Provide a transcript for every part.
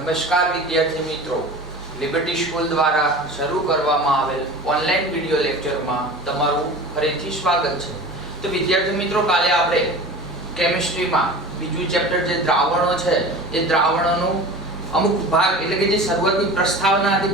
નમસ્કાર વિદ્યાર્થી મિત્રો, લિબર્ટી સ્કૂલ દ્વારા શરૂ કરવામાં આવેલ ઓનલાઈન વિડિયો લેક્ચરમાં તમારું ફરીથી સ્વાગત છે। તો વિદ્યાર્થી મિત્રો, કાલે આપણે કેમિસ્ટ્રીમાં બીજું ચેપ્ટર જે દ્રાવણો છે એ દ્રાવણોનું અમુક ભાગ એટલે કે જે શરૂઆતની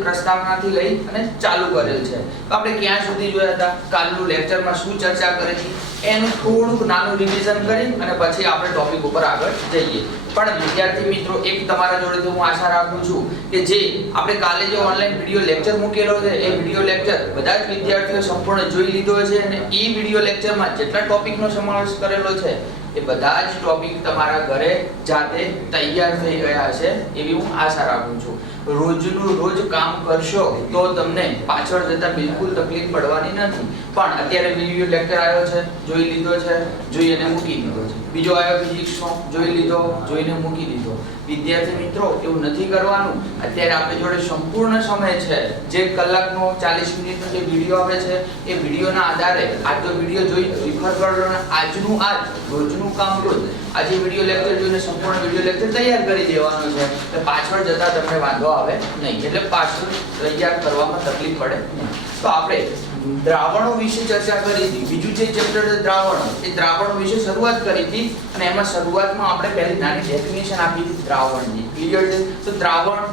પ્રસ્તાવનાથી લઈ અને ચાલુ કરેલ છે। તો આપણે ક્યાં સુધી જોયા હતા, કાલનું લેક્ચરમાં શું ચર્ચા કરી હતી એનું થોડુંક નાનું રિવિઝન કરી અને પછી આપણે ટોપિક ઉપર આગળ જઈએ। પણ વિદ્યાર્થી મિત્રો, એક તમારા જોડેથી હું આશા રાખું છું કે જે આપણે કાલે જે ઓનલાઈન વિડિયો લેક્ચર મૂકેલો છે એ વિડિયો લેક્ચર બધા જ વિદ્યાર્થીઓ સંપૂર્ણ જોઈ લીધો છે અને એ વિડિયો લેક્ચરમાં જેટલા ટોપિકનો સમાવેશ કરેલો છે એ બધા જ ટોપિક તમારા ઘરે જાતે તૈયાર થઈ ગયા છે એવી હું આશા રાખું છું। રોજનું રોજ કામ કરશો તો તમને પાછળ જતા બિલકુલ તકલીફ પડવાની નથી। પણ અત્યારે વિડિયો લેક્ચર આવ્યો છે, જોઈ લીધો છે, જોઈ અને મૂકી દીધો છે। બીજો આવ્યો ફિઝિક્સનો, જોઈ લીધો, જોઈને મૂકી દીધો। વિદ્યાર્થી મિત્રો, એવું નથી કરવાનું। અત્યારે આપણી જોડે સંપૂર્ણ સમય છે, જે કલાકનો 40 મિનિટનો જે વિડિયો આવે છે એ વિડિયોના આધારે આજનો વિડિયો જોઈ રિફર કરો અને આજનું આજ રોજનું કામ રોજ આજે વિડિયો લેક્ચર જોઈને સંપૂર્ણ વિડિયો લેક્ચર તૈયાર કરી દેવાનો છે એટલે પાછળ જતા તમને વાંધો આવે નહીં, એટલે પાછળ તૈયાર કરવામાં તકલીફ પડે નહીં। તો આપણે દ્રાવણો વિશે ચર્ચા કરી હતી। બીજું જે ચેપ્ટર છે દ્રાવણો, એ દ્રાવણો વિશે શરૂઆત કરી હતી અને એમાં શરૂઆતમાં આપણે પહેલી નાની ડેફિનેશન આપી હતી દ્રાવણની। ક્લિયર છે? તો દ્રાવણ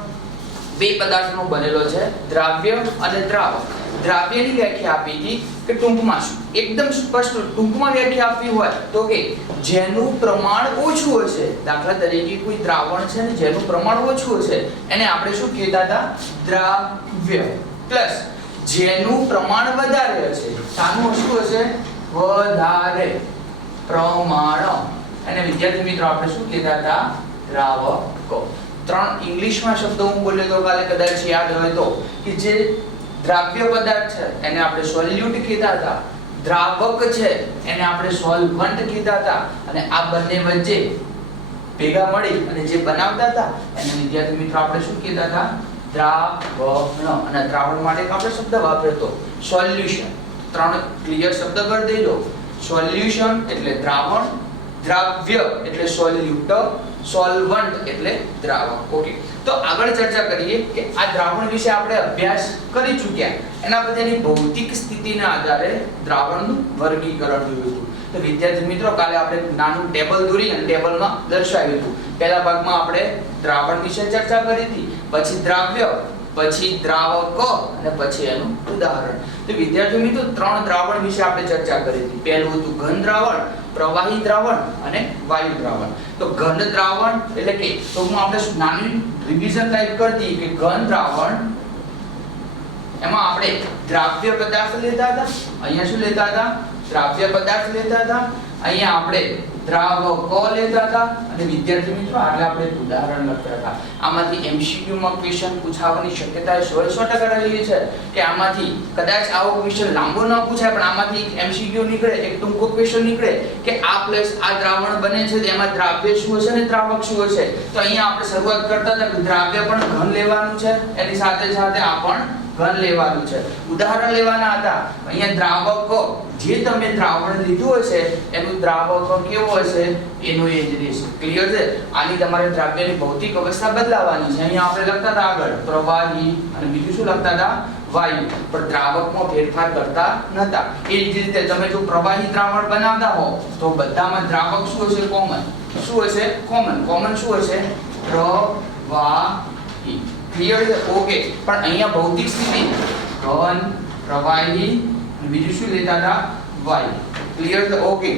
બે પદાર્થનો બનેલો છે, દ્રાવ્ય અને દ્રાવક। દ્રાવ્યની વ્યાખ્યા આપી હતી કે ટૂંકમાં શું, એકદમ સ્પષ્ટ ટૂંકમાં વ્યાખ્યા આપવી હોય તો કે જેનું પ્રમાણ ઓછું હશે। દાખલા તરીકે કોઈ દ્રાવણ છે ને જેનું પ્રમાણ ઓછું હશે એને આપણે શું કહેતા હતા? દ્રાવ્ય। પ્લસ જેનું પ્રમાણ વધારે હશે, શાનું શું હશે? વધારે પ્રમાણ, અને વિદ્યાર્થી મિત્રો આપણે શું કહેતા હતા? દ્રાવકો। ત્રણ ઇંગ્લિશમાં શબ્દો હું બોલ્યો તો કાલે કદાચ યાદ હોય તો કે જે દ્રાવ્ય પદાર્થ છે એને આપણે સોલ્યુટ કહેતા હતા, દ્રાવક છે એને આપણે સોલ્વન્ટ કહેતા હતા, અને આ બંને વચ્ચે ભેગા મળી અને જે બનાવતા હતા એને વિદ્યાર્થી મિત્રો આપણે શું કહેતા હતા? દ્રાવણ। અને દ્રાવણ માટે આપણે શબ્દ વાપર્યો તો સોલ્યુશન। ત્રણ ક્લિયર શબ્દ કરી દેજો। સોલ્યુશન એટલે દ્રાવણ, દ્રાવ્ય એટલે સોલ્યુટ, સોલ્વન્ટ એટલે દ્રાવક। ઓકે, તો આગળ ચર્ચા કરીએ કે આ દ્રાવણ વિશે આપણે અભ્યાસ કરી ચૂક્યા, એના બધાની ભૌતિક સ્થિતિના આધારે દ્રાવણનું વર્ગીકરણ જોયું હતું। તો વિદ્યાર્થી મિત્રો, કાલે આપણે નાનું ટેબલ દોરી અને ટેબલમાં દર્શાવ્યું હતું। પહેલા ભાગમાં આપણે દ્રાવણ વિશે ચર્ચા કરી હતી, પછી દ્રાવ્ય, પછી દ્રાવકો અને પછી એનું ઉદાહરણ। તો વિદ્યાર્થી મિત્રો, ત્રણ દ્રાવણ વિશે આપણે ચર્ચા કરી હતી। પહેલું હતું ઘન દ્રાવણ, પ્રવાહી દ્રાવણ અને વાયુ દ્રાવણ। તો ઘન દ્રાવણ એટલે કે તો હું આપણે નાની રિવિઝન ટાઈપ કરતી કે ઘન દ્રાવણ એમાં આપણે દ્રાવ્ય પદાર્થ લેતા હતા, અહીંયા શું લેતા હતા? દ્રાવ્ય પદાર્થ લેતા હતા, અહીંયા આપણે દ્રાવકો લેતા હતા, અને વિદ્યાર્થી મિત્રો આગળ આપણે ઉદાહરણ લખતા હતા। આમાંથી એમસીક્યુ માં ક્વેશ્ચન પૂછાવાની શક્યતા 100% રહેલી છે કે આમાંથી કદાચ આવો ક્વેશ્ચન લાંબો ન પૂછાય પણ આમાંથી એક એમસીક્યુ નીકળે, એક ટૂંકો ક્વેશ્ચન નીકળે કે આ પ્લસ આ દ્રાવણ બને છે તો એમાં દ્રાવ્ય શું હશે અને દ્રાવક શું હશે। તો અહીંયા આપણે શરૂઆત કરતા હતા કે દ્રાવ્ય પણ ઘન લેવાનું છે, એની સાથે સાથે આ પણ ઘન લેવાનું છે। ઉદાહરણ લેવાના હતા, અહીંયા દ્રાવકો જે તમે દ્રાવણ લીધું હશે એનું દ્રાવક કેવો હશે એનું એ જ રહેશે। ક્લિયર છે? આની તમારે દ્રાવ્યની ભૌતિક અવસ્થા બદલાવાની છે। અહીંયા આપણે લખતા હતા આગળ પ્રવાહી અને બીજું શું લખતા હતા? વાયુ, પણ દ્રાવકમાં ફેરફાર કરતા નતા। એ જ રીતે તમે જો પ્રવાહી દ્રાવણ બનાવતા હો તો બધામાં દ્રાવક શું હશે? કોમન। શું હશે? કોમન। કોમન શું હશે? પ્રવાહી। ક્લિયર છે? ઓકે, પણ અહીંયા ભૌતિક સ્થિતિ ઘન, પ્રવાહી અને બીજું શું લેતા હતા? વાયુ। ક્લિયર છે? ઓકે,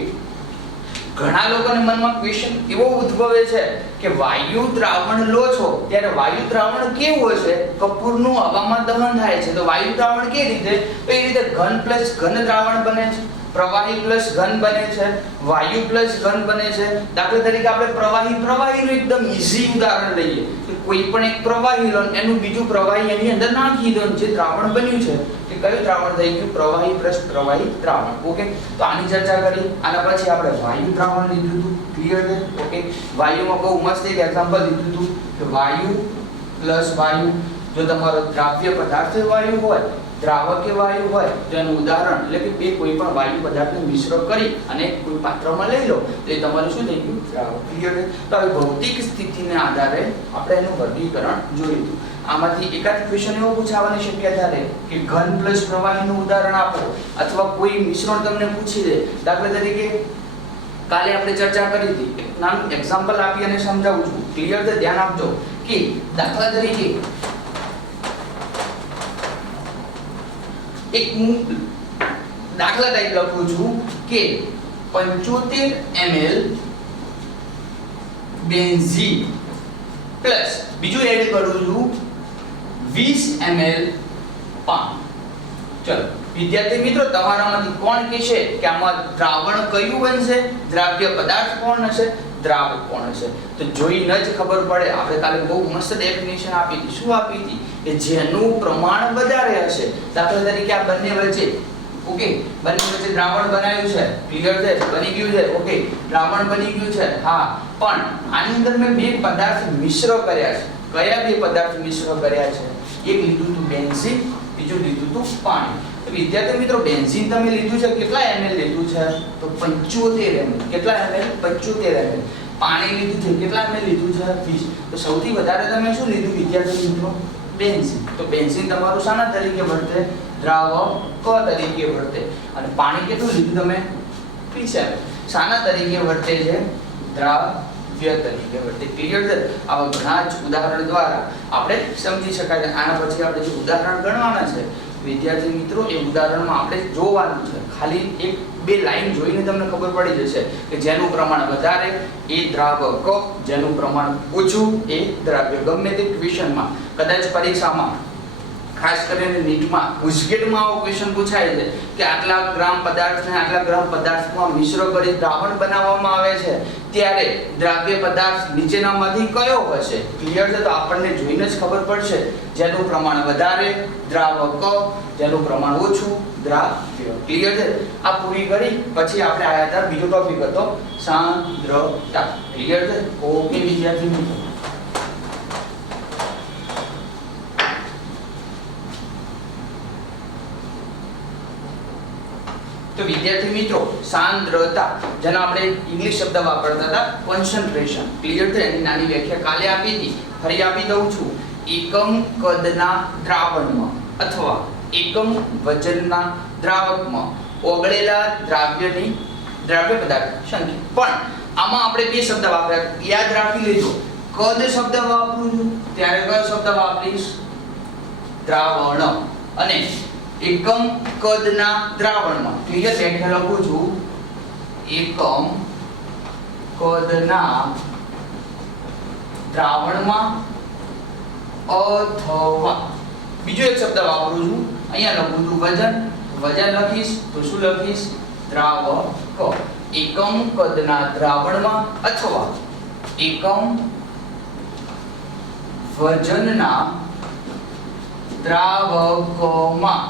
ઘણા લોકોને મનમાં ક્વેશ્ચન એવો ઉદ્ભવે છે કે વાયુ દ્રાવણ લો છો ત્યારે વાયુ દ્રાવણ કેવું હશે? કપૂરનું હવામાં દહન થાય છે, તો વાયુ દ્રાવણ કેવી રીતે? તો એ રીતે ઘન પ્લસ ઘન દ્રાવણ બને છે, પ્રવાહી પ્લસ ઘન બને છે, વાયુ પ્લસ ઘન બને છે। દાખલા તરીકે આપણે પ્રવાહીનું એકદમ ઈઝી ઉદાહરણ લઈએ કે કોઈ પણ એક પ્રવાહી લો, એનું બીજું પ્રવાહી એની અંદર નાખી દો, જે દ્રાવણ બન્યું છે કે કયું દ્રાવણ થઈ ગયું? પ્રવાહી પ્લસ પ્રવાહી દ્રાવણ। ઓકે, તો આની ચર્ચા કરી। આના પછી આપણે વાયુ દ્રાવણ લીધું હતું। ક્લિયર છે? ઓકે, વાયુમાં બહુ મસ્ત એક એક્ઝામ્પલ લીધું હતું કે વાયુ પ્લસ વાયુ, જો તમારો દ્રાવ્ય પદાર્થ વાયુ હોય દ્રાવક કે વાયુ હોય તો એનું ઉદાહરણ એટલે કે બે કોઈ પણ વાયુ પદાર્થને મિશ્ર કરી અને કોઈ પાત્રમાં લઈ લો તો એ તમારું શું થઈ ગયું દ્રાવક. ક્લિયર છે? તો હવે ભૌતિક સ્થિતિને આધારે આપણે એનું વર્ગીકરણ જોઈશું. આમાંથી એકાદ ક્વેશ્ચન એવો પૂછાવાની શક્યતા રહે કે ઘન પ્લસ પ્રવાહીનું ઉદાહરણ આપો અથવા કોઈ મિશ્રણ તમને પૂછી દે. દાખલા તરીકે કાલે આપણે ચર્ચા કરી હતી, એક નાનું એક્ઝામ્પલ આપી અને સમજાવું છું. ક્લિયર છે? ધ્યાન આપજો કે દાખલા તરીકે એક હું દાખલા ટાઈપ લખું છું કે 75 ml બેન્ઝીન પ્લસ બીજું એડ કરું છું 20 ml પાણી. ચલો વિદ્યાર્થી મિત્રો, તમારામાંથી કોણ કહેશે કે આમાં દ્રાવણ કયું બનશે, દ્રાવ્ય પદાર્થ કોણ હશે, દ્રાવક કોણ હશે? તો જોઈને જ ખબર પડે. આપણે કાલે બહુ મસ્ત ડેફિનેશન આપી હતી. શું આપી હતી? કે જેનું પ્રમાણ વધારે હશે. દાખલા તરીકે આ બંને વચ્ચે ઓકે બંને વચ્ચે દ્રાવણ બનાવ્યું છે. ક્લિયર છે? બની ગયું છે. ઓકે દ્રાવણ બની ગયું છે. હા, પણ આની અંદર મેં બે પદાર્થ મિશ્ર કર્યા છે. કયા બે પદાર્થ મિશ્ર કર્યા છે? એક લીધું હતું બેન્ઝીન, બીજું લીધું હતું પાણી. તો વિદ્યાર્થી મિત્રો, બેન્ઝીન તમે લીધું છે, કેટલા ml લીધું છે? તો 75 ml. કેટલા ml? 75 ml. પાણી લીધું છે, કેટલા ml લીધું છે? 20. તો સૌથી વધારે તમે શું લીધું વિદ્યાર્થી મિત્રો? બેન્ઝીન. તો બેન્ઝીન તમારું શાના તરીકે વર્તે? દ્રાવક તરીકે વર્તે. અને પાણી કેટલું લીધું તમે? 20 ml. શાના તરીકે વર્તે છે? દ્રાવ્ય તરીકે વર્તે. ક્લિયર છે? આવા ઘણા જ ઉદાહરણ દ્વારા આપણે સમજી શકાય. આના પછી આપણે જે ઉદાહરણ ગણવાના છે વિદ્યાર્થી મિત્રો, એ ઉદાહરણમાં આપણે જોવાનું છે. ખાલી એક બે લાઈન જોઈને તમને ખબર પડી જશે કે જેનું પ્રમાણ વધારે એ દ્રાવક, જેનું પ્રમાણ ઓછું એ દ્રાવ્ય. ગમે તે ક્વેશ્ચનમાં કદાચ પરીક્ષામાં ખાસ કરીને નીટમાં ગુજકેટમાં આવો ક્વેશ્ચન પૂછાય છે કે આટલા ગ્રામ પદાર્થને આટલા ગ્રામ પદાર્થમાં મિશ્ર કરી દ્રાવણ બનાવવામાં આવે છે, ત્યારે દ્રાવ્ય પદાર્થ નીચેનામાંથી કયો હશે? ક્લિયર છે? તો આપણને જોઈને જ ખબર પડશે જેનું પ્રમાણ વધારે દ્રાવક, જેનું પ્રમાણ ઓછું દ્રાવ્ય. ક્લિયર છે? આ પૂરી કરી પછી આપણે આયા હતા બીજો ટોપિક હતો સાંદ્રતા. ક્લિયર છે? ઓકે વિદ્યાર્થી મિત્રો, તો વિદ્યાર્થી મિત્રો સાંદ્રતા, જેનો આપણે ઇંગ્લિશ શબ્દ વાપરતા હતા કોન્સન્ટ્રેશન. ક્લિયર છે? એની નાની વ્યાખ્યા કાલે આપી હતી, ફરી આપી દઉં છું. એકમ કદના દ્રાવણમાં અથવા એકમ વજનના દ્રાવકમાં ઓગળેલા દ્રાવ્યની દ્રાવ્ય પદાર્થ સંખ્યા. પણ આમાં આપણે બે શબ્દ વાપર્યા, યાદ રાખી લેજો. કદ શબ્દ વાપરું છું ત્યારે કયો શબ્દ વાપરીશ? દ્રાવણ. અને એકમ કદના દ્રાવણમાં ક્લિયર વ્યાખ્યા લખું છું. એકમ કદના દ્રાવણમાં અથવા બીજો એક શબ્દ વાપરું છું, અહીંયા લખું છું વજન. વજન લખીશ તો શું લખીશ? દ્રાવક. એકમ કદના દ્રાવણમાં અથવા એકમ વજનના દ્રાવકમાં.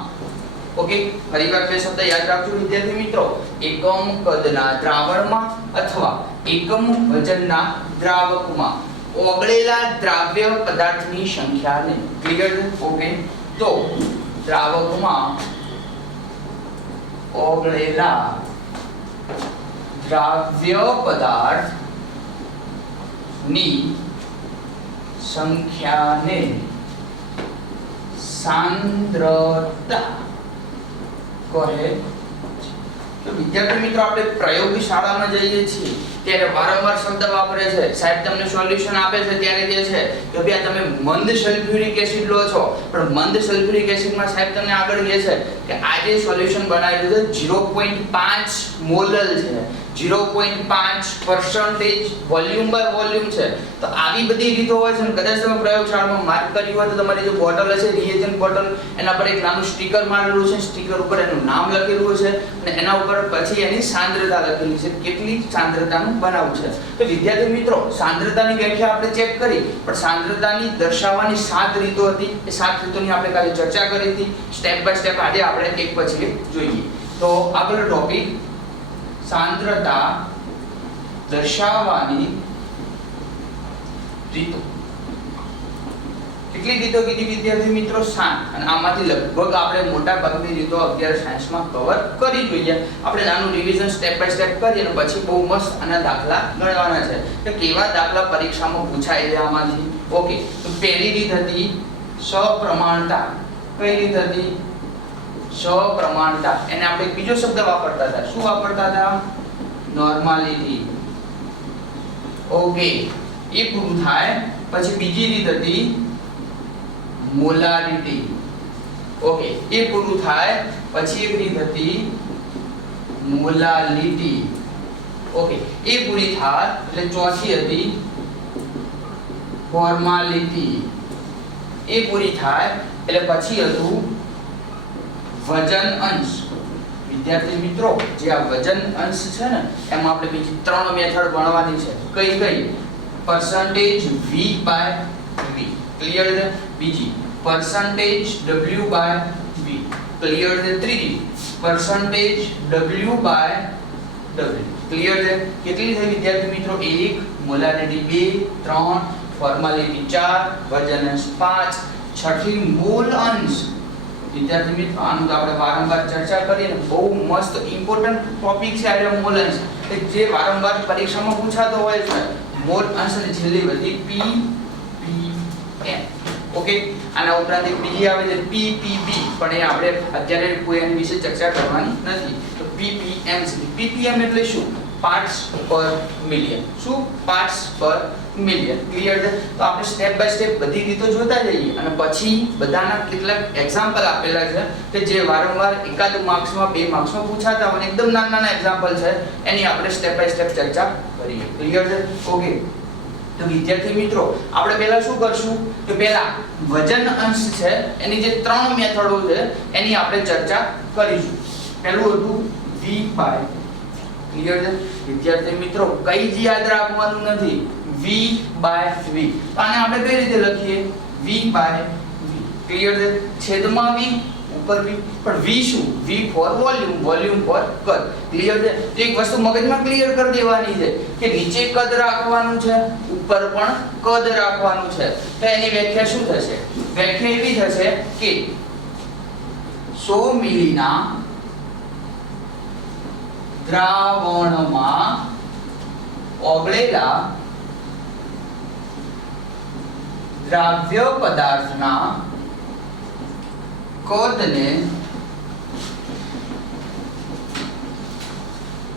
ઓકે, ફરીવાર બે શબ્દ યાદ રાખજો વિદ્યાર્થી મિત્રો. એકમ કદના દ્રાવણમાં અથવા એકમ વજનના દ્રાવકમાં ઓગળેલા દ્રાવ્ય પદાર્થની સંખ્યાને. ક્લિયર? ઓકે, તો દ્રાવકમાં ઓગળેલા દ્રાવ્ય પદાર્થની સંખ્યાને સાંદ્રતા કહે. તો વિદ્યાર્થી મિત્રો, આપણે પ્રયોગશાળામાં જઈએ છીએ ત્યારે વારંવાર શબ્દ વાપરે છે. સાહેબ તમને સોલ્યુશન આપે છે ત્યારે કહે છે કે ભાઈ તમે મંદ સલ્ફ્યુરિક એસિડ લો છો, પણ મંદ સલ્ફ્યુરિક એસિડમાં સાહેબ તમને આગળ કહે છે કે આ જે સોલ્યુશન બનાવેલું છે 0.5 મોલલ છે, 0.5% વોલ્યુમ બાય વોલ્યુમ છે. તો આવી બધી રીતો હોય છે. કદાચ તમે પ્રયોગશાળામાં માર્ક કર્યું હોય તો તમારી જે બોટલ હશે રિએજન્ટ બોટલ, એના પર એક નાનું સ્ટીકર મારેલું છે. સ્ટીકર ઉપર એનું નામ લખેલું છે અને એના ઉપર પછી એની સાંદ્રતા લખેલી છે, કેટલી સાંદ્રતાનું બનાવવું છે. તો વિદ્યાર્થી મિત્રો, સાંદ્રતાની વ્યાખ્યા આપણે ચેક કરી, પણ સાંદ્રતાની દર્શાવવાની 7 રીતો હતી. એ 7 રીતોની આપણે કાલે ચર્ચા કરી હતી. સ્ટેપ બાય સ્ટેપ આજે આપણે એક પછી એક જોઈએ. તો આગળ ટોપિક સાંદ્રતા દર્શાવવાની રીતો. કેટલી રીતો કીધી વિદ્યાર્થી મિત્રો 7 અને આમાંથી લગભગ આપણે મોટા ભાગની રીતો 11 સાયન્સમાં કવર કરી જોઈએ. આપણે નાનું રિવિઝન સ્ટેપ બાય સ્ટેપ કરીએ અને પછી બહુ મસ્ત આના દાખલા ગણવાના છે કે કેવા દાખલા પરીક્ષામાં પૂછાય છે આમાંથી. ઓકે, તો પહેલી રીત હતી સપ્રમાણતા. કઈ રીત હતી? સપ્રમાણતા. એને આપણે બીજો શબ્દ વાપરતા હતા. શું વાપરતા હતા? નોર્માલિટી. ઓકે, એ પૂરું થાય પછી બીજી રીત હતી મોલારિટી. ઓકે, એ પૂરું થાય પછી એક રીત હતી મોલાલિટી. ઓકે, એ પૂરી થાય એટલે ચોથી હતી ફોર્માલિટી. એ પૂરી થાય એટલે પછી હતું વજન અંશ. વિદ્યાર્થી મિત્રો, જે આ વજન અંશ છે ને એમાં આપણે બીજી 3 મેથડ ભણવાની છે. કઈ કઈ? percentage v by v. Clear છે? બીજી percentage w by v. Clear છે? ત્રીજી percentage w by w. Clear છે? કેટલી થઈ વિદ્યાર્થી મિત્રો? 1, મોલારિટી 2, 3, ફોર્માલિટી 4, વજન અંશ 5, છઠ્ઠી મોલ અંશ. વિદ્યાર્થી મિત્રો, આનું તો આપણે વારંવાર ચર્ચા કરીએ ને, બહુ મસ્ત ઇમ્પોર્ટન્ટ ટોપિક છે આ મોલ અંશ, કે જે વારંવાર પરીક્ષામાં પૂછાતો હોય છે. મોલ અંશ ની છેલ્લી બધી p p m. ઓકે, આના ઉપરાંત એક બીજી આવે છે p p b, પણ એ આપણે અત્યારે કોઈ એની વિશે ચર્ચા કરવાની નથી. તો p p m છે. p p m એટલે શું? પાર્ટ્સ પર મિલિયન. શું? પાર્ટ્સ પર મિલિયન. ક્લિયર છે? તો આપણે સ્ટેપ બાય સ્ટેપ બધી રીતો જોતા જઈએ અને પછી બધાના કેટલાક એક્ઝામ્પલ આપેલા છે કે જે વારંવાર એકાદ માર્ક્સમાં 2 માર્ક્સમાં પૂછાતા હોય. એકદમ નાના એક્ઝામ્પલ છે, એની આપણે સ્ટેપ બાય સ્ટેપ ચર્ચા કરીએ. ક્લિયર છે? ઓકે, તો વિદ્યાર્થી મિત્રો, આપણે પહેલા શું કરશું કે પહેલા વજન અંશ છે એની જે 3 મેથડો છે એની આપણે ચર્ચા કરીશું. પહેલું હતું v by. ક્લિયર છે વિદ્યાર્થી મિત્રો? કઈ જ યાદ રાખવાનું નથી, v by v. તો આને આપણે કઈ રીતે લખીએ? v by v. ક્લિયર છે? છેદમાં v, ઉપર v. પણ v શું? v for volume, volume for કદ. ક્લિયર છે? તો એક વસ્તુ મગજમાં ક્લિયર કરી દેવાની છે કે નીચે કદ રાખવાનું છે, ઉપર પણ કદ રાખવાનું છે. તો એની વ્યાખ્યા શું થશે? વ્યાખ્યા એવી થશે કે 100 મિલીના દ્રાવણમાં ઓગળેલા દ્રાવ્ય પદાર્થના કદને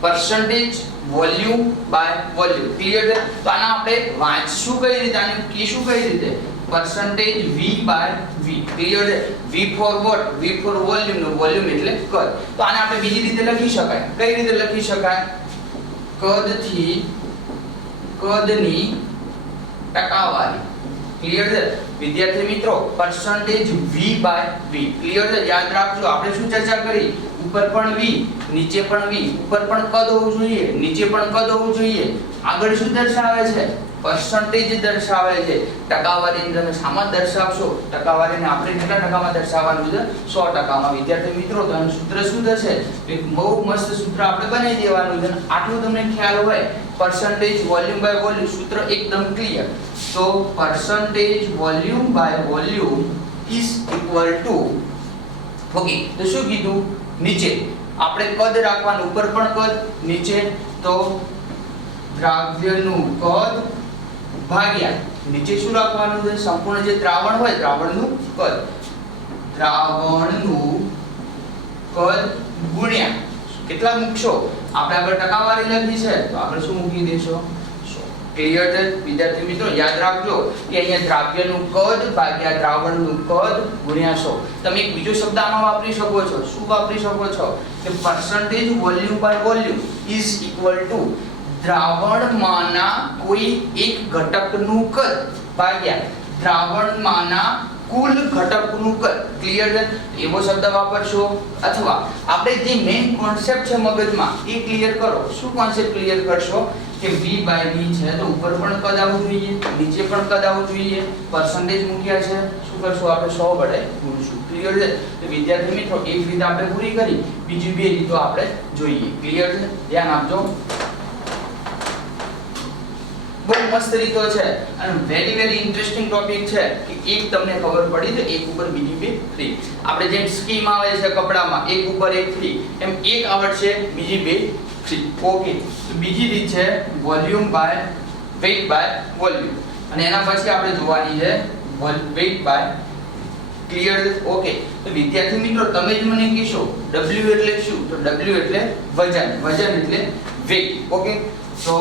percentage volume by volume. Clear છે? તો આના આપણે વાંચશું કઈ રીતે, આને કીશું કઈ રીતે? percentage v by v. Clear છે? v for what? v for volume. નો વોલ્યુમ એટલે કદ. તો આને આપણે બીજી રીતે લખી શકાય. કઈ રીતે લખી શકાય? કદથી કદની ટકાવારી. ક્લિયર છે વિદ્યાર્થી મિત્રો? percentage v by v. Clear છે? યાદ રાખજો, આપણે શું ચર્ચા કરી? ઉપર પણ v, નીચે પણ v. ઉપર પણ કદ હોવું જોઈએ, નીચે પણ કદ હોવું જોઈએ. આગળ શું દર્શાવે છે? percentage દર્શાવે છે. ટકાવારીને તમે શામાં દર્શાવશો? ટકાવારીને આપણે કેટલા ટકામાં દર્શાવવાનું છે? 100%. વિદ્યાર્થી મિત્રો, તો આનું સૂત્ર શું થશે? એક બહુ મસ્ત સૂત્ર આપણે બનાવી દેવાનું છે. આટલું તમને ખ્યાલ હોય, percentage વોલ્યુમ બાય વોલ્યુમ, સૂત્ર એકદમ ક્લિયર. તો percentage volume by volume is equal to, okay, તો શું કીધું? નીચે આપણે કદ રાખવાનું, ઉપર પણ કદ, નીચે તો દ્રાવ્યનું કદ ભાગ્યા નીચે શું રાખવાનું છે? સંપૂર્ણ જે દ્રાવણ હોય દ્રાવણનું કદ. દ્રાવણનું કદ ગુણ્યા કેટલા મૂકશો? આપણે આગળ ટકાવારી લખી છે તો આપણે શું મૂકી દેશો? 100. ક્લિયર છે વિદ્યાર્થી મિત્રો? યાદ રાખજો કે અહીંયા દ્રાવ્યનું કદ ભાગ્યા દ્રાવણનું કદ ગુણ્યા 100. તમે એક બીજો શબ્દ આમાં વાપરી શકો છો. શું વાપરી શકો છો? કે percentage volume by volume is equal to દ્રાવણમાંના કોઈ એક ઘટકનું કદ ભાગ્યા દ્રાવણમાંના કુલ ઘટકનું કદ. ક્લિયર છે? એવો શબ્દ વાપરશો. અથવા આપણે જે મેઇન કોન્સેપ્ટ છે મગજમાં એ ક્લિયર કરો. શું કોન્સેપ્ટ ક્લિયર કરશો? કે v by v છે તો ઉપર પણ કદ આવવું જોઈએ, નીચે પણ કદ આવવું જોઈએ. percentage મૂક્યા છે, શું કરશું આપણે? 100 વડે ગુણશું. ક્લિયર છે? તો વિદ્યાર્થી મિત્રો, એક રીત આપણે પૂરી કરી, બીજી 2 રીતો આપણે જોઈએ. ક્લિયર છે? ધ્યાન આપજો. બહુ મસ્ત રીતો છે અને વેરી ઇન્ટરેસ્ટિંગ ટોપિક છે કે એક તમને ખબર પડી તો એક ઉપર બીજી બે ફ્રી. આપણે જેમ સ્કીમ આવે છે કપડામાં એક ઉપર એક ફ્રી, એમ એક આવડશે બીજી બે ફ્રી. ઓકે, તો બીજી રીત છે volume by weight by volume, અને એના પછી આપણે જોવાની છે વેઇટ બાય ક્લિયર. ઓકે, તો વિદ્યાર્થી મિત્રો તમે જ મને કહેશો W એટલે શું? તો W એટલે વજન, વજન એટલે વેઇટ. ઓકે, તો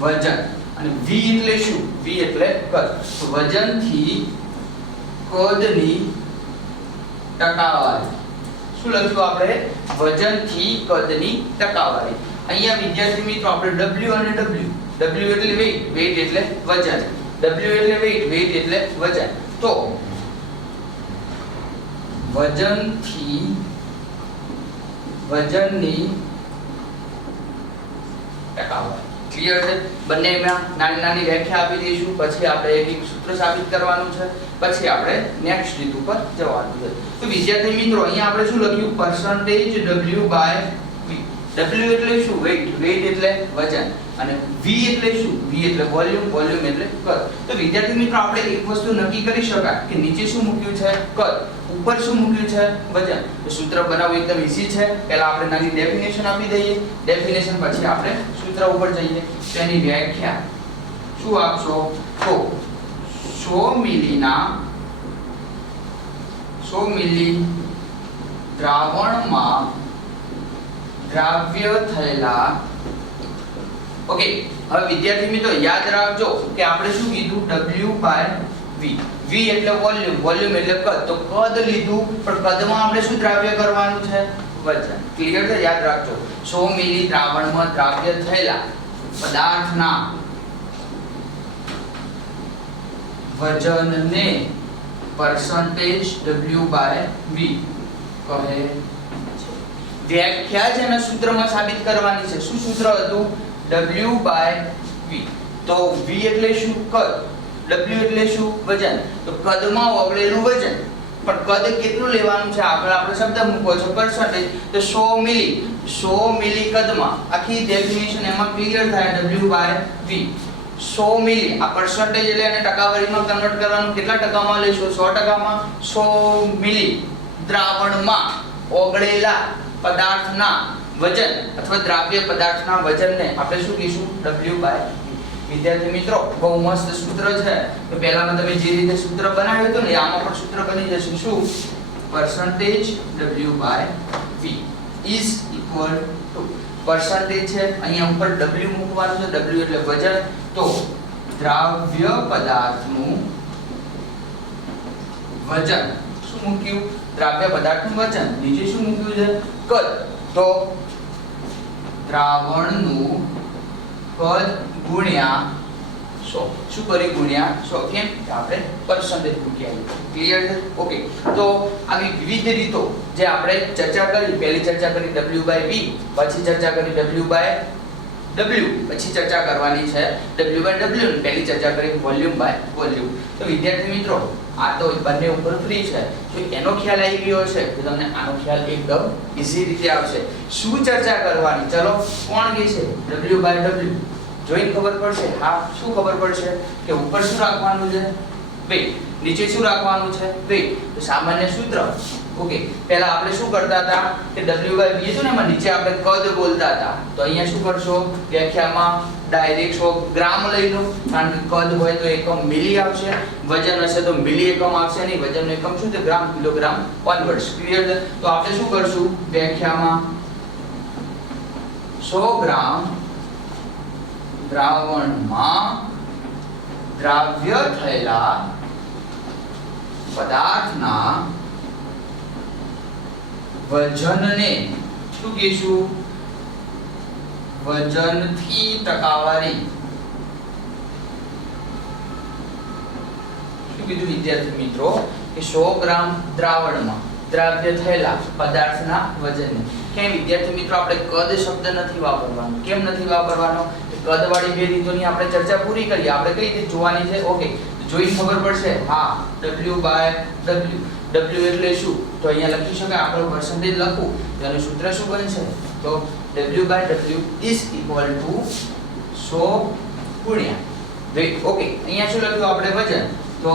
વજન. અને V એટલે શું? V એટલે કદ. તો વજન થી કદની ટકાવારી. શું લખ્યું આપણે? વજન થી કદની ટકાવારી. અહીંયા વિદ્યાર્થી મિત્રો આપણે W અને W એટલે વેઇટ, વેઇટ એટલે વજન, W એટલે વેઇટ, વેઇટ એટલે વજન. તો વજનથી વજનની ટકાવારી. ક્લિયર છે? બંનેમાં નાની વ્યાખ્યા આપી દઈશું, પછી આપણે એક સૂત્ર સાબિત કરવાનું છે, પછી આપણે નેક્સ્ટ રીત ઉપર જવાનું છે. તો વિદ્યાર્થી મિત્રો અહીંયા આપણે શું લખ્યું? Percentage W by V. W એટલે શું? વેઇટ, વેઇટ એટલે વજન, અને V એટલે શું? V એટલે વોલ્યુમ, વોલ્યુમ એટલે કદ. તો વિદ્યાર્થી મિત્રો આપણે એક વસ્તુ નક્કી કરી શકાય કે નીચે શું મૂક્યું છે? કદ, ઉપર શું મૂક્યું છે? વજન. તો સૂત્ર બનાવવું એકદમ ઈઝી છે. પહેલા આપણે નાની ડેફિનેશન આપી દઈએ, ડેફિનેશન પછી આપણે સૂત્ર ઉપર જઈએ. તેની વ્યાખ્યા શું આપશો? તો 100 મિલી દ્રાવણમાં દ્રાવ્ય થયેલા. ઓકે, હવે વિદ્યાર્થી મિત્રો યાદ રાખજો કે આપણે શું કીધું? W by V. V એટલે વોલ્યુમ, વોલ્યુમ એટલે કદ. તો કદ લીધું, પણ કદમાં આપણે શું દ્રાવ્ય કરવાનું છે? વજન. ક્લિયર છે? યાદ રાખજો 100 મિલી દ્રાવણમાં દ્રાવ્ય થયેલા પદાર્થના વજનને પરસેન્ટેજ W બાય V કહે છે. વ્યાખ્યા છે અને સૂત્રમાં સાબિત કરવાની છે. શું સૂત્ર હતું? W by V. તો V એટલે શું? કદ. W એટલે શું? વજન. તો કદમાં ઓગળેલું વજન, પણ કદ કેટલું લેવાનું છે? આગળ આપણે શબ્દ મૂકો છો પરસેન્ટેજ. તો 100 મિલી કદમાં આખી ડેફિનેશન એમાં ક્લિયર થાય. W બાય V 100 મિલી. આ પરસેન્ટેજ એટલે એને ટકાવારીમાં કન્વર્ટ કરવાનું. કેટલા ટકામાં લેશો? 100%માં. 100 મિલી દ્રાવણમાં ઓગળેલા પદાર્થના વજન અથવા દ્રાવ્ય પદાર્થના વજનને આપણે શું કહીશું? W by V. વિદ્યાર્થી મિત્રો બહુ મસ્ત સૂત્ર છે. તો પહેલામાં તમે જે રીતે સૂત્ર બનાવ્યું હતું ને આમાં પણ સૂત્ર બની જશે. શું? Percentage W by V is equal to, percentage છે અહીંયા ઉપર W મૂકવાનું છે. W એટલે વજન. તો દ્રાવ્ય પદાર્થનું વજન. શું મૂક્યું? દ્રાવ્ય પદાર્થનું વજન. નીચે શું મૂક્યું છે? કદ. તો દ્રાવણનું કદ ગુણ્યા 100. શું કરી? ગુણ્યા 100. કેમ? કે આપણે પરસેન્ટેજ મૂકી આવ્યું. ક્લિયર છે? ઓકે, તો આવી વિવિધ રીતો જે આપણે ચર્ચા કરી. પહેલી ચર્ચા કરી W બાય V, પછી ચર્ચા કરી W બાય W, પછી ચર્ચા કરવાની છે W બાય W, અને પહેલી ચર્ચા કરી વોલ્યુમ બાય વોલ્યુમ. તો વિદ્યાર્થી મિત્રો આ તો બંને ઉપર ફ્રી છે. જો એનો ખ્યાલ આવી ગયો છે તો તમને આનો ખ્યાલ એકદમ ઈઝી રીતે આવશે. શું ચર્ચા કરવાની? ચલો, કોણ કહે છે? W બાય W જોઈને ખબર પડશે. હા, શું ખબર પડશે? કે ઉપર શું રાખવાનું છે? વેઇટ. નીચે શું રાખવાનું છે? વેઇટ. તો સામાન્ય સૂત્ર. ઓકે, પહેલા આપણે શું કરતા હતા કે W બાય V હતું ને એમાં નીચે આપણે કદ બોલતા હતા. તો અહીંયા શું કરશો? વ્યાખ્યામાં ડાયરેક્ટ 100 ગ્રામ લઈ લો, કારણ કે કદ હોય તો એકમ મિલી આવશે, વજન હશે તો મિલી એકમ આવશે નહીં. વજનનો એકમ શું છે? ગ્રામ, કિલોગ્રામ, ઓનવર્ડ્સ. ક્લિયર છે? તો આપણે શું કરશું? વ્યાખ્યામાં 100 ગ્રામ દ્રાવણમાં દ્રાવ્ય થયેલા પદાર્થના વજનને શું કહીશું? વજનથી ટકાવારી. શું કીધું વિદ્યાર્થી મિત્રો? કે 100 ગ્રામ દ્રાવણમાં દ્રાવ્ય થયેલા પદાર્થના વજનને. કેમ વિદ્યાર્થી મિત્રો આપણે કદ શબ્દ નથી વાપરવાનો? કેમ નથી વાપરવાનો? કદ વાળી બે રીતોની આપણે ચર્ચા પૂરી કરી. આપણે કઈ રીતે જોવાની છે? ઓકે, જોઈને ખબર પડશે. હા, W બાય W. W એટલે શું? તો અહીંયા લખી શકાય. આપણો પરસેન્ટેજ લખું તો એનું સૂત્ર શું બનશે? તો W by W is equal to 100 ગુણ્યા વેગ. ઓકે, અહીંયા શું લખ્યું આપણે વજન, તો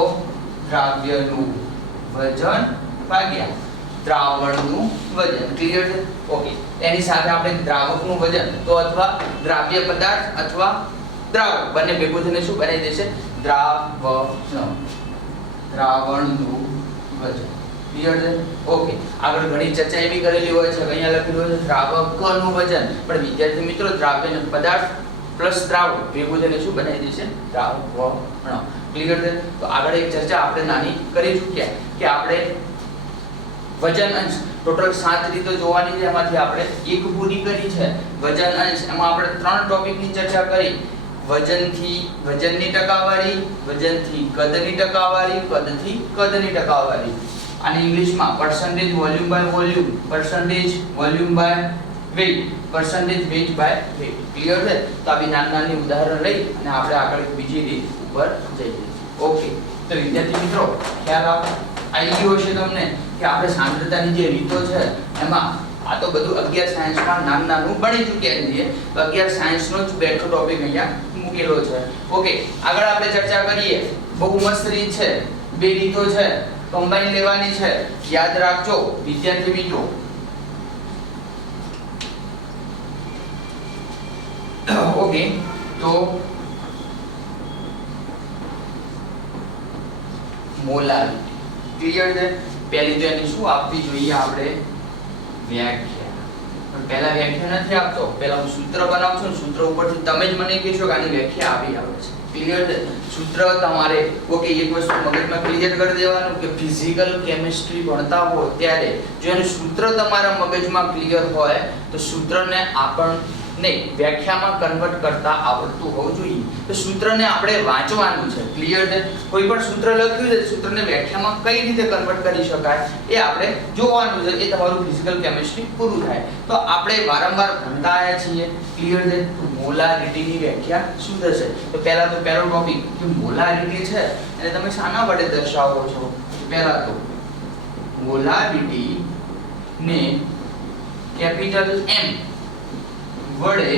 દ્રાવ્યનું વજન ભાગ્યા દ્રાવણનું વજન. ક્લિયર છે? ઓકે, એની સાથે આપણે દ્રાવકનું વજન તો અથવા દ્રાવ્ય પદાર્થ અથવા દ્રાવક બંને ભેગું થઈને શું બનાવી દેશે? દ્રાવણનું વજન. ક્લિયર છે? ઓકે, આગળ ઘણી ચર્ચા એવી કરેલી હોય છે, અહીંયા લખેલું હોય છે દ્રાવકનું વજન, પણ વિદ્યાર્થી મિત્રો દ્રાવ્ય પદાર્થ પ્લસ દ્રાવક ભેગું થઈને શું બનાવી દેશે? દ્રાવણ. ક્લિયર છે? તો આગળ એક ચર્ચા આપણે નાની કરી ચૂક્યા કે આપણે વજન અંશ ટોટલ 7 રીતો જોવાની છે, એમાંથી આપણે એક પૂરી કરી છે. વજન અંશ એમાં આપણે 3 ટોપિકની ચર્ચા કરી: વજનથી વજનની ટકાવારી, વજનથી કદની ટકાવારી, કદથી કદની ટકાવારી. આને ઇંગ્લિશમાં percentage volume by volume, percentage volume by weight, percentage weight by weight. Clear છે? તો આવી નાની ઉદાહરણ લઈ અને આપણે આગળ એક બીજી રીત ઉપર જઈએ. ઓકે, તો વિદ્યાર્થી મિત્રો ખ્યાલ આવી ગયો છે તમને કે આપણે સાંદ્રતાની જે રીતો છે એમાં આ તો બધું 11 સાયન્સમાં નાનું ભણી ચૂક્યા છીએ. 11 સાયન્સનો જ બેઠો ટોપિક અહીંયા મૂકેલો છે. ઓકે, આગળ આપણે ચર્ચા કરીએ. બહુ મસ્ત રીત છે, બે રીતો છે, કમ્બાઈન લેવાની છે. યાદ રાખજો વિદ્યાર્થી મિત્રો. ઓકે, તો મોલારિટી. ક્લિયર છે? પહેલી તો એની શું આપવી જોઈએ આપણે? વ્યાખ્યા. પણ પહેલા વ્યાખ્યા નથી આપતો, પહેલા હું સૂત્ર બનાવું છું, સૂત્ર ઉપરથી તમે જ મને કહેશો કે આની વ્યાખ્યા આવી આવે છે. ક્લિયર છે? સૂત્ર તમારે ઓકે એક વસ્તુ મગજમાં ક્લિયર કરી દેવાનું કે ફિઝિકલ કેમિસ્ટ્રી ભણતા હો ત્યારે જો એનું સૂત્ર તમારા મગજમાં ક્લિયર હોય તો સૂત્રને આપણને વ્યાખ્યામાં કન્વર્ટ કરતા આવડતું હોવું જોઈએ. તો સૂત્રને આપણે વાંચવાનું છે. ક્લિયર છે? કોઈ પણ સૂત્ર લખ્યું છે, સૂત્રને વ્યાખ્યામાં કઈ રીતે કન્વર્ટ કરી શકાય એ આપણે જોવાનું છે. એ તમારું ફિઝિકલ કેમિસ્ટ્રી પૂરું થાય તો આપણે વારંવાર ભણતા આવ્યા છીએ. ક્લિયર છે? તો મોલારિટીની વ્યાખ્યા શું થશે? તો પહેલા તો પહેલો ટોપિક કે મોલારિટી છે એને તમે શાના વડે દર્શાવો છો? પહેલા તો મોલારિટી ને કેપિટલ M વડે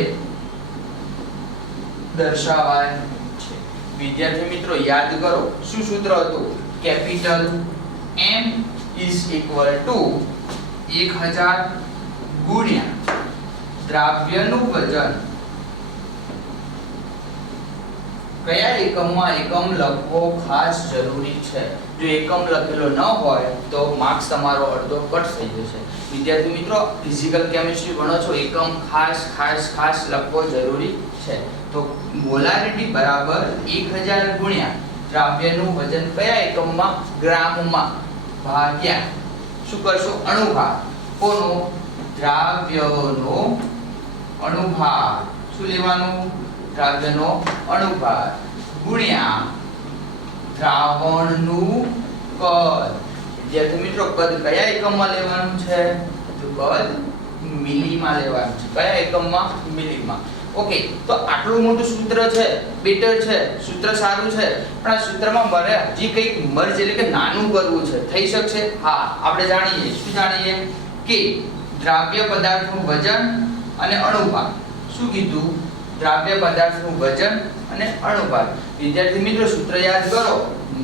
દર્શાવાય છે. વિદ્યાર્થી મિત્રો યાદ કરો શું સૂત્ર હતું? Capital M is equal two 1000 ગુણ્યા દ્રાવ્યનું વજન. કયા એકમમાં એકમ લખવો ખાસ જરૂરી છે? જો એકમ લખેલો ન હોય તો માર્ક્સ તમારો અડધો કટ થઈ જશે. વિદ્યાર્થી મિત્રો ફિઝિકલ કેમિસ્ટ્રી ભણો છો, એકમ ખાસ લખવો જરૂરી છે. તો મોલારિટી બરાબર 1000 ગુણ્યા દ્રાવ્યનું વજન કયા એકમમાં? ગ્રામમાં, ભાગ્યા શું કરશો? અણુભાર. કોનો? દ્રાવ્યનો અણુભાર. શું લેવાનું? દ્રાવ્યનો અણુભાર ગુણ્યા દ્રાવણનું કદ. વિદ્યાર્થી મિત્રો કદ કયા એકમમાં લેવાનું છે? તો કદ મિલીમાં લેવાનું છે. કયા એકમમાં? મિલીમાં. ઓકે, તો આટલું મોટું સૂત્ર છે, બેટર છે, સૂત્ર સારું છે, પણ આ સૂત્રમાં મારે હજી કંઈક મર્જ એટલે કે નાનું કરવું છે. થઈ શકશે? હા, આપણે જાણીએ. શું જાણીએ? કે દ્રાવ્ય પદાર્થનું વજન અને અણુભાર. શું કીધું? દ્રાવ્ય પદાર્થનું વજન અને અણુભાર. વિદ્યાર્થી મિત્રો સૂત્ર યાદ કરો,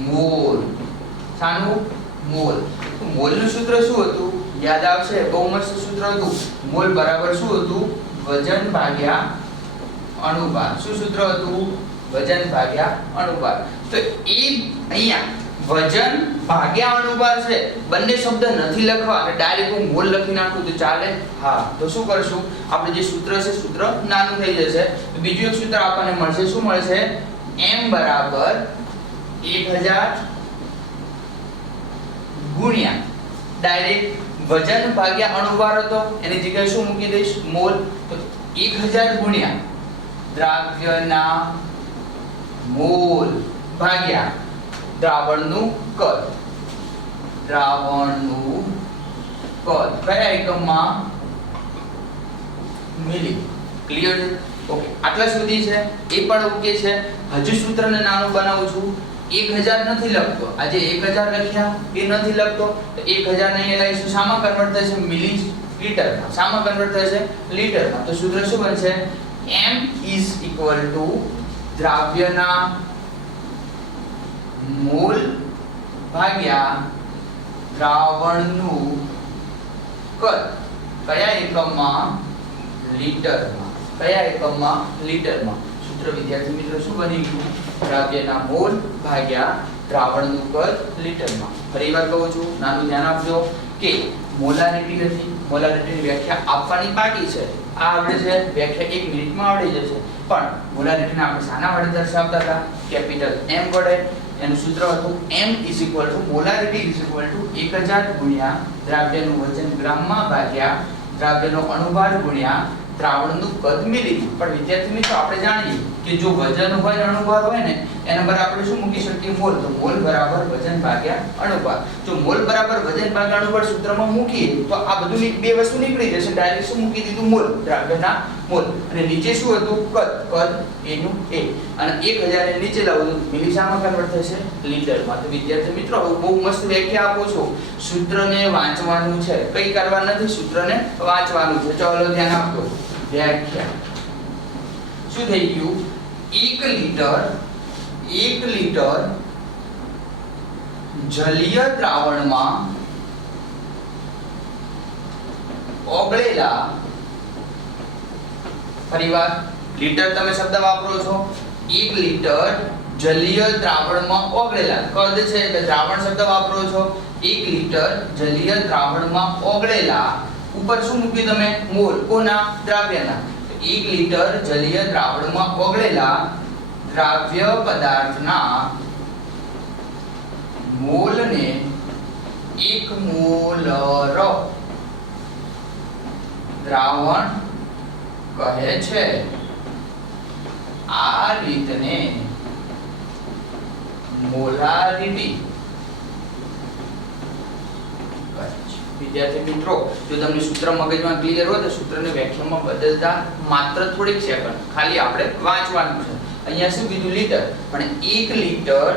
મોલ. શાનું? મોલ. તો મોલનું સૂત્ર શું હતું? યાદ આવશે, બહુ મસ્ત સૂત્ર હતું. મોલ બરાબર શું હતું? વજન ભાગ્યા અણુભાર. શું સૂત્ર હતું? વજન ભાગ્યા અણુભાર. તો એ અહીંયા વજન ભાગ્યા અણુભાર છે, બંને શબ્દ નથી લખવા અને ડાયરેક્ટ હું મોલ લખી નાખું તો ચાલે? હા. તો શું કરશું? આપણે જે સૂત્ર છે સૂત્ર નાનું થઈ જશે. તો બીજું એક સૂત્ર આપણને મળશે. શું મળશે? M બરાબર 1000 ગુણ્યા ડાયરેક્ટ વજન ભાગ્યા અણુભાર હતો, એની જગ્યાએ શું મૂકી દઈશ? મોલ. તો 1000 ગુણ્યા દ્રાવ્યના મોલ ભાગ્યા દ્રાવણનું કદ. દ્રાવણનું કદ કયા એકમમાં? મિલી. ક્લિયર છે? ઓકે, આટલા સુધી છે. એ પણ ઓકે છે. હજુ સૂત્રને નાનું બનાવું છું. 1000 નથી લખતો. આજે 1000 લખ્યા એ નથી લખતો. તો 1000 ને અહીંયા લઈશું. શામાં કન્વર્ટ થશે? મિલી લીટરમાં. શામાં કન્વર્ટ થશે? લીટરમાં. તો સૂત્ર શું બનશે? M is equal to દ્રાવ્યના મોલ ભાગ્યા દ્રાવણનું કદ કયા એકમમાં? લીટરમાં. કયા એકમમાં? લીટરમાં. સૂત્ર વિદ્યાર્થી મિત્રો શું બની ગયું? દ્રાવ્યના મોલ ભાગ્યા દ્રાવણનું કદ લીટરમાં. ફરીવાર કહું છું, નાનું ધ્યાન આપજો કે મોલારિટી હતી. મોલારિટીની વ્યાખ્યા આપવાની બાકી છે. આ આવડે છે, વ્યાખ્યા 1 મિનિટમાં આવડી જશે. પણ મોલારિટીને આપણે શાના વડે દર્શાવતા હતા? કેપિટલ M વડે. એનું સૂત્ર હતું M મોલારિટી 1000 ગુણ્યા દ્રાવ્યનું વજન ગ્રામમાં ભાગ્યા દ્રાવ્યનો અણુભાર ગુણ્યા દ્રાવણનું કદ મિલી. પણ વિદ્યાર્થી મિત્રો આપણે જાણીએ કે જો વજન હોય અને અણુભાર હોય ને એના બરાબર આપણે શું મૂકી શકીએ? મોલ. તો મોલ બરાબર વજન ભાગ્યા અણુભાર. જો મોલ બરાબર વજન ભાગ્યા અણુભાર સૂત્રમાં મૂકીએ તો આ બધું બે વસ્તુ નીકળી જશે. ડાયરેક્ટ શું મૂકી દીધું? મોલ. દ્રાવ્યના મોલ. અને નીચે શું હતું? કદ. કદ એનું એ. અને 1000 ને નીચે લાવો તો મિલિશામાં કન્વર્ટ થશે? લીટરમાં. તો વિદ્યાર્થી મિત્રો બહુ મસ્ત વ્યાખ્યા આપો છો. સૂત્રને વાંચવાનું છે, કઈ કરવા નથી, સૂત્રને વાંચવાનું છે. ચાલો ધ્યાન આપજો. વ્યાખ્યા શું થઈ ગયું? 1 લીટર જલીય દ્રાવણમાં ઓગળેલા, ફરીવાર લીટર તમે શબ્દ વાપરો છો, 1 લીટર જલીય દ્રાવણમાં ઓગળેલા. કદ છે એટલે દ્રાવણ શબ્દ વાપરો છો. 1 લીટર જલીય દ્રાવણમાં ઓગળેલા ઉપર શું મૂક્યું તમે? મોલ. કોના? દ્રાવ્યના. 1 લીટર જલીય દ્રાવણમાં ઓગળેલા દ્રાવ્ય પદાર્થના મોલને 1 મોલર દ્રાવણ કહે છે. આ રીતને મોલારિટી. વિદ્યાર્થી મિત્રો જો તમને સૂત્ર મગજમાં ક્લિયર હોય તો સૂત્રને વ્યાખ્યામાં બદલતા માત્ર થોડીક સેકન્ડ ખાલી આપણે વાંચવાનું છે. અહીંયા શું કીધું? લીટર. પણ 1 લીટર